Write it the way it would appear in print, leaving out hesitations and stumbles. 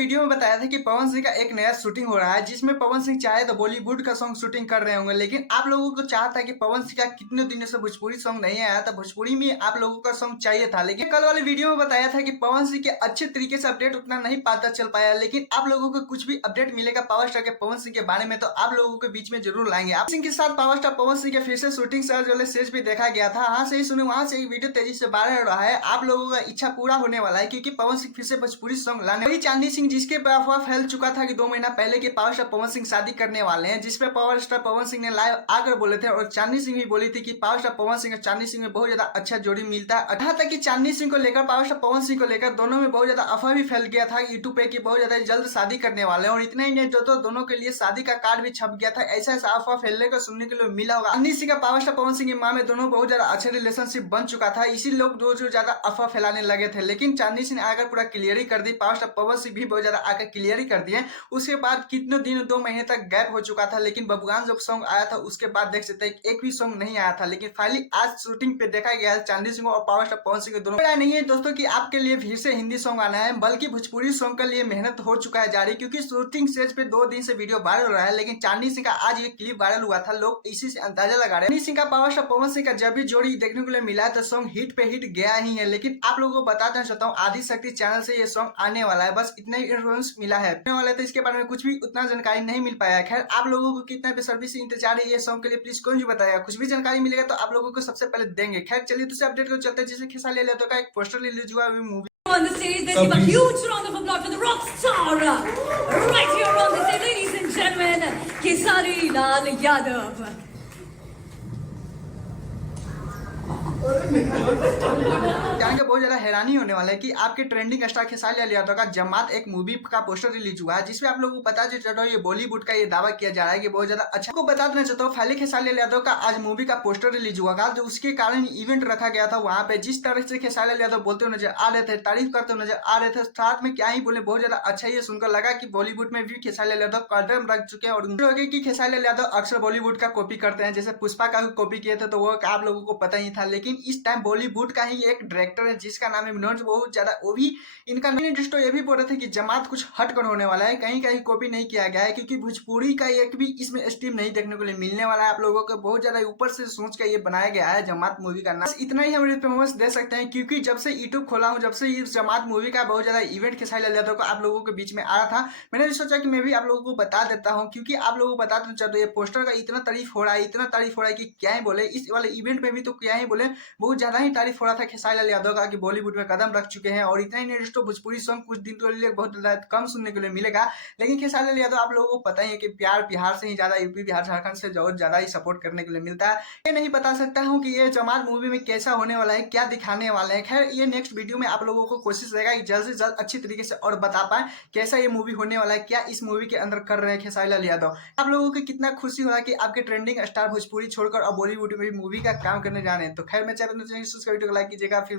Video में बताया था कि पवन सिंह का एक नया शूटिंग हो रहा है जिसमें पवन सिंह चाहे तो बॉलीवुड का सॉन्ग शूटिंग कर रहे होंगे, लेकिन आप लोगों को चाहता है कि पवन सिंह का कितने दिनों से भोजपुरी सॉन्ग नहीं आया था। भोजपुरी में आप लोगों का सॉन्ग चाहिए था, लेकिन कल वाले वीडियो में बताया था कि पवन सिंह के अच्छे तरीके से अपडेट उतना नहीं पता चल पाया, लेकिन आप लोगों को कुछ भी अपडेट मिलेगा पावर स्टार के पवन सिंह के बारे में तो आप लोगों के बीच में जरूर लाएंगे। आप सिंह के साथ पावर स्टार पवन सिंह के फिर से शूटिंग जो स्टेज पे देखा गया था। हाँ सही सुने, वहां से एक वीडियो तेजी से वायरल हो रहा है। आप लोगों का इच्छा पूरा होने वाला है क्योंकि पवन सिंह फिर से भोजपुरी सॉन्ग लाने। वही चांदी सिंह जिसके अफवाह फैल चुका था कि 2 महीना पहले के पावर स्टार पवन सिंह शादी करने वाले हैं, जिसपे पावर स्टार पवन सिंह ने लाइव आकर बोले थे और चांदी सिंह भी बोली थी कि पावर स्टार पवन सिंह और चांदी सिंह में बहुत ज्यादा अच्छा जोड़ी मिलता है। यहाँ तक कि चांदी सिंह को लेकर पावर स्टार पवन सिंह को लेकर दोनों में बहुत ज्यादा अफवाह भी फैल गया था यूट्यूब पे कि बहुत ज्यादा जल्द शादी करने वाले हैं। और इतना ही नहीं तो दोनों के लिए शादी का कार्ड भी छप गया था। ऐसा ऐसा अफवाह फैलने को सुनने के लिए मिला होगा। चांदी सिंह का पावर स्टार पवन सिंह की माँ में दोनों बहुत ज्यादा अच्छा रिलेशनशिप बन चुका था, इसी लोग जो ज्यादा अफवाह फैलाने लगे थे। लेकिन चांदी सिंह ने आकर पूरा क्लियर ही कर दी, पावर स्टार पवन सिंह भी बहुत ज्यादा आकर क्लियर ही कर दिए। उसके बाद कितने दिन 2 महीने तक गैप हो चुका था, लेकिन बबुआन जब सॉन्ग आया था उसके बाद देख सकते हैं एक भी सॉन्ग नहीं आया था। लेकिन फाइनली आज शूटिंग पे देखा गया है चांदी सिंह और पावर स्टार पवन सिंह दोनों। नहीं है दोस्तों कि आपके लिए फिर से हिंदी सॉन्ग आना है, बल्कि भोजपुरी सॉन्ग के लिए मेहनत हो चुका है जारी, क्योंकि शूटिंग स्टेज पे 2 दिन से वीडियो वायरल हो रहा है। लेकिन चांदी सिंह का आज ये क्लिप वायरल हुआ था, लोग इसी से अंदाजा लगा रहे हैं चांदी सिंह का पावर स्टार पवन सिंह का जब भी जोड़ी देखने को मिला है तो सॉन्ग हिट पे हिट गया ही है। लेकिन आप लोगों को बताना चाहता हूँ आदि शक्ति चैनल से ये सॉन्ग आने वाला है, बस इतना ही इन्फ्लुएंस मिला है वाला, तो इसके बारे में कुछ भी उतना जानकारी नहीं मिल पाया। खैर आप लोगों को कितना बेसब्री से इंतजार है ये सॉन्ग के लिए, प्लीज कोई भी बताएगा। कुछ भी जानकारी मिलेगा तो आप लोगों को सबसे पहले देंगे। खैर चलिए दूसरे अपडेट को चलते हैं, जिसे खेसारी लाल यादव का एक पोस्टर रिलीज हुआ movie On the stage, let's give a huge round of applause for the rock star right here on the stage, ladies and gentlemen, Kesari Lal Yadav. जान के बहुत ज्यादा हैरानी होने वाला है कि आपके ट्रेंडिंग स्टार खेसारी लाल यादव का जमात एक मूवी का पोस्टर रिलीज हुआ है, जिसमें आप लोगों को पता चला ये बॉलीवुड का ये दावा किया जा रहा है कि बहुत ज्यादा अच्छा। को बता देना चाहता हूँ फाइनली खेसारी लाल यादव का आज मूवी का पोस्टर रिलीज हुआ था, जो उसके कारण इवेंट रखा गया था। वहां पे जिस तरह से खेसारी लाल यादव बोलते हुए नजर आ रहे थे, तारीफ करते हुए नजर आ रहे थे, साथ में क्या ही बोले, बहुत ज्यादा अच्छा ये सुनकर लगा कि बॉलीवुड में भी खेसारी लाल यादव कदम रख चुके हैं। और कि खेसारी लाल यादव अक्सर बॉलीवुड का कॉपी करते हैं, जैसे पुष्पा का भी कॉपी किए थे तो वो आप लोगों को पता ही था। लेकिन इस टाइम बॉलीवुड का ही एक डायरेक्टर है जिसका नाम है मनोज, बहुत ज्यादा वो भी इनका दोस्तों ये भी बोल रहे थे कि जमात कुछ हटकर होने वाला है, कहीं कहीं कॉपी नहीं किया गया है, क्योंकि भोजपुरी का एक भी इसमें स्ट्रीम नहीं देखने को मिलने वाला है। आप लोगों को बहुत ज्यादा ऊपर से सोच कर ये बनाया गया है जमात मूवी का नाम। इतना ही हम फेमस दे सकते हैं, क्योंकि जब से यूट्यूब खोला हूँ, जब से इस जमात मूवी का बहुत ज्यादा इवेंट खेसारी लाल यादव को आप लोगों के बीच में आ रहा था, मैंने भी सोचा कि मैं भी आप लोगों को बता देता हूँ, क्योंकि आप लोगों को बता देना चाहते ये पोस्टर का इतना तारीफ हो रहा है, इतना तारीफ हो रहा है कि क्या ही बोले। इस वाले इवेंट में भी तो क्या ही बोले, बहुत ज्यादा ही तारीफ हो रहा था खेसारी लाल यादव का कि बॉलीवुड में कदम रख चुके हैं। और इतना ही नहीं दोस्तों, भोजपुरी सॉन्ग कुछ दिन के लिए बहुत ज्यादा कम सुनने के लिए मिलेगा, लेकिन खेसारी लाल यादव आप लोगों को पता ही है कि प्यार बिहार से ही ज्यादा, यूपी बिहार झारखंड से बहुत ज्यादा ही सपोर्ट करने के लिए मिलता है। ये नहीं बता सकता हूँ कि ये जमात मूवी में कैसा होने वाला है, क्या दिखाने वाला है। खैर ये नेक्स्ट वीडियो में आप लोगों को कोशिश रहेगा कि जल्द से जल्द अच्छी तरीके से और बता पाए कैसा ये मूवी होने वाला है, क्या इस मूवी के अंदर कर रहे हैं खेसारी लाल यादव। आप लोगों को कितना खुशी हो रहा है कि आपके ट्रेंडिंग स्टार भोजपुरी छोड़कर और बॉलीवुड में भी मूवी का काम करने जा रहे हैं। तो खैर मैं चाहता हूँ लाइक कीजिएगा, फिर